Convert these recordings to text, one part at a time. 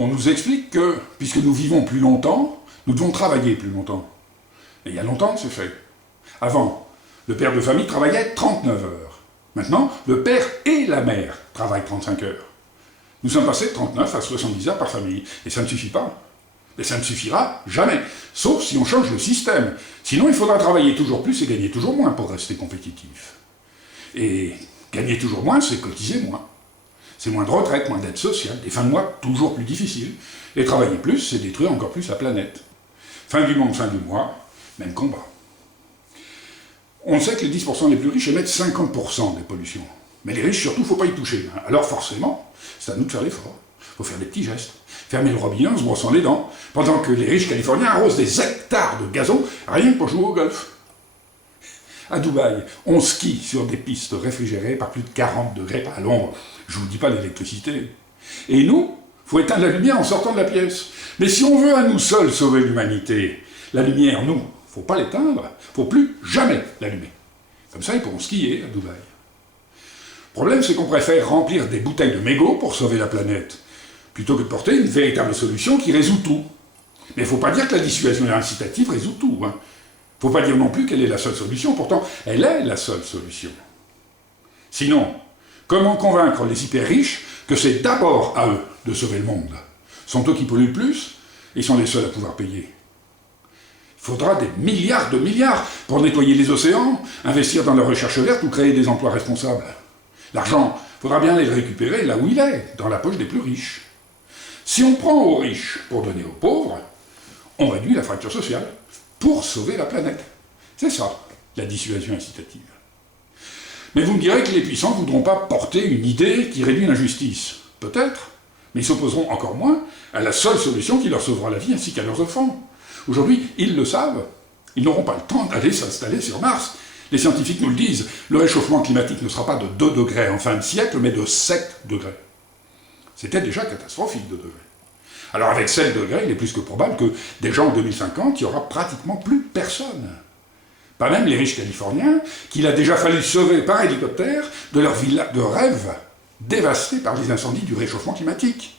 On nous explique que, puisque nous vivons plus longtemps, nous devons travailler plus longtemps. Et il y a longtemps que c'est fait. Avant, le père de famille travaillait 39 heures. Maintenant, le père et la mère travaillent 35 heures. Nous sommes passés de 39 à 70 heures par famille. Et ça ne suffit pas. Et ça ne suffira jamais. Sauf si on change le système. Sinon, il faudra travailler toujours plus et gagner toujours moins pour rester compétitif. Et gagner toujours moins, c'est cotiser moins. C'est moins de retraite, moins d'aide sociale, des fins de mois toujours plus difficiles. Et travailler plus, c'est détruire encore plus la planète. Fin du monde, fin du mois, même combat. On sait que les 10% les plus riches émettent 50% des pollutions. Mais les riches, surtout, il ne faut pas y toucher. Alors forcément, c'est à nous de faire l'effort. Il faut faire des petits gestes. Fermer le robinet en se brossant les dents, pendant que les riches californiens arrosent des hectares de gazon, rien que pour jouer au golf. À Dubaï, on skie sur des pistes réfrigérées par plus de 40 degrés à l'ombre. Je ne vous dis pas l'électricité. Et nous, il faut éteindre la lumière en sortant de la pièce. Mais si on veut à nous seuls sauver l'humanité, la lumière, nous, il ne faut pas l'éteindre, il ne faut plus jamais l'allumer. Comme ça, ils pourront skier à Dubaï. Le problème, c'est qu'on préfère remplir des bouteilles de mégots pour sauver la planète, plutôt que de porter une véritable solution qui résout tout. Mais il ne faut pas dire que la dissuasion incitative résout tout. Il ne faut pas dire non plus qu'elle est la seule solution, pourtant, elle est la seule solution. Sinon, comment convaincre les hyper riches que c'est d'abord à eux de sauver le monde? Sont eux qui polluent le plus, et sont les seuls à pouvoir payer. Il faudra des milliards de milliards pour nettoyer les océans, investir dans la recherche verte ou créer des emplois responsables. L'argent, il faudra bien aller le récupérer là où il est, dans la poche des plus riches. Si on prend aux riches pour donner aux pauvres, on réduit la fracture sociale pour sauver la planète. C'est ça, la dissuasion incitative. Mais vous me direz que les puissants ne voudront pas porter une idée qui réduit l'injustice. Peut-être, mais ils s'opposeront encore moins à la seule solution qui leur sauvera la vie ainsi qu'à leurs enfants. Aujourd'hui, ils le savent. Ils n'auront pas le temps d'aller s'installer sur Mars. Les scientifiques nous le disent, le réchauffement climatique ne sera pas de 2 degrés en fin de siècle, mais de 7 degrés. C'était déjà catastrophique, 2 degrés. Alors avec 7 degrés, il est plus que probable que déjà en 2050, il n'y aura pratiquement plus personne. Pas même les riches californiens, qu'il a déjà fallu sauver par hélicoptère de leur villa de rêve, dévastée par les incendies du réchauffement climatique.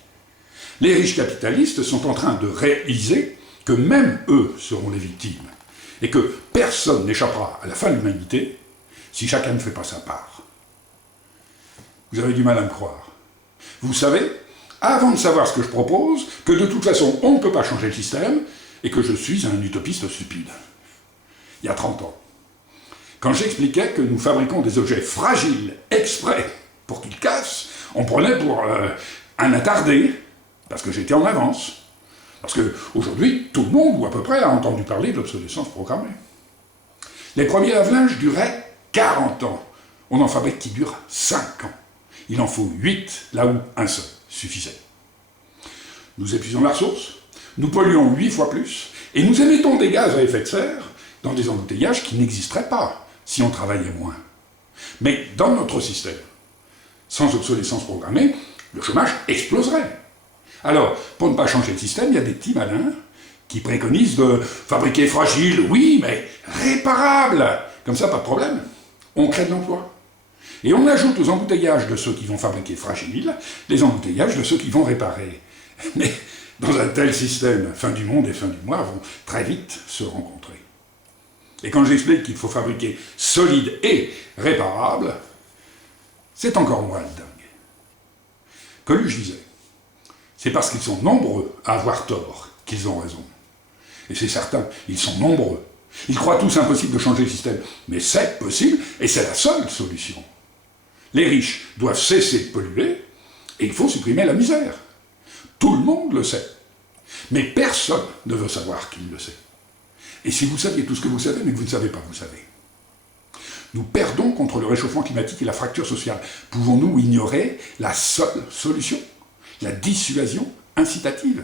Les riches capitalistes sont en train de réaliser que même eux seront les victimes, et que personne n'échappera à la fin de l'humanité si chacun ne fait pas sa part. Vous avez du mal à me croire. Vous savez, avant de savoir ce que je propose, que de toute façon on ne peut pas changer le système, et que je suis un utopiste stupide. Il y a 30 ans, quand j'expliquais que nous fabriquons des objets fragiles exprès pour qu'ils cassent, on prenait pour un attardé, parce que j'étais en avance. Parce qu'aujourd'hui, tout le monde, ou à peu près, a entendu parler de l'obsolescence programmée. Les premiers lave-linges duraient 40 ans. On en fabrique qui durent 5 ans. Il en faut 8, là où un seul suffisait. Nous épuisons la ressource, nous polluons 8 fois plus, et nous émettons des gaz à effet de serre dans des embouteillages qui n'existeraient pas si on travaillait moins. Mais dans notre système, sans obsolescence programmée, le chômage exploserait. Alors, pour ne pas changer le système, il y a des petits malins qui préconisent de fabriquer fragile, oui, mais réparable. Comme ça, pas de problème. On crée de l'emploi. Et on ajoute aux embouteillages de ceux qui vont fabriquer fragile, les embouteillages de ceux qui vont réparer. Mais dans un tel système, fin du monde et fin du mois vont très vite se rencontrer. Et quand j'explique qu'il faut fabriquer solide et réparable, c'est encore moins le dingue. Coluche disait, c'est parce qu'ils sont nombreux à avoir tort qu'ils ont raison. Et c'est certain, ils sont nombreux. Ils croient tous impossible de changer le système. Mais c'est possible, et c'est la seule solution. Les riches doivent cesser de polluer, et il faut supprimer la misère. Tout le monde le sait. Mais personne ne veut savoir qu'il le sait. Et si vous saviez tout ce que vous savez, mais que vous ne savez pas, vous savez. Nous perdons contre le réchauffement climatique et la fracture sociale. Pouvons-nous ignorer la seule solution ? La dissuasion incitative.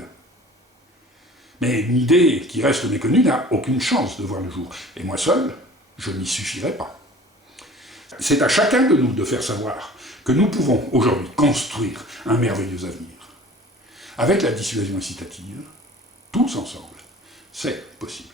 Mais une idée qui reste méconnue n'a aucune chance de voir le jour. Et moi seul, je n'y suffirai pas. C'est à chacun de nous de faire savoir que nous pouvons aujourd'hui construire un merveilleux avenir. Avec la dissuasion incitative, tous ensemble, c'est possible.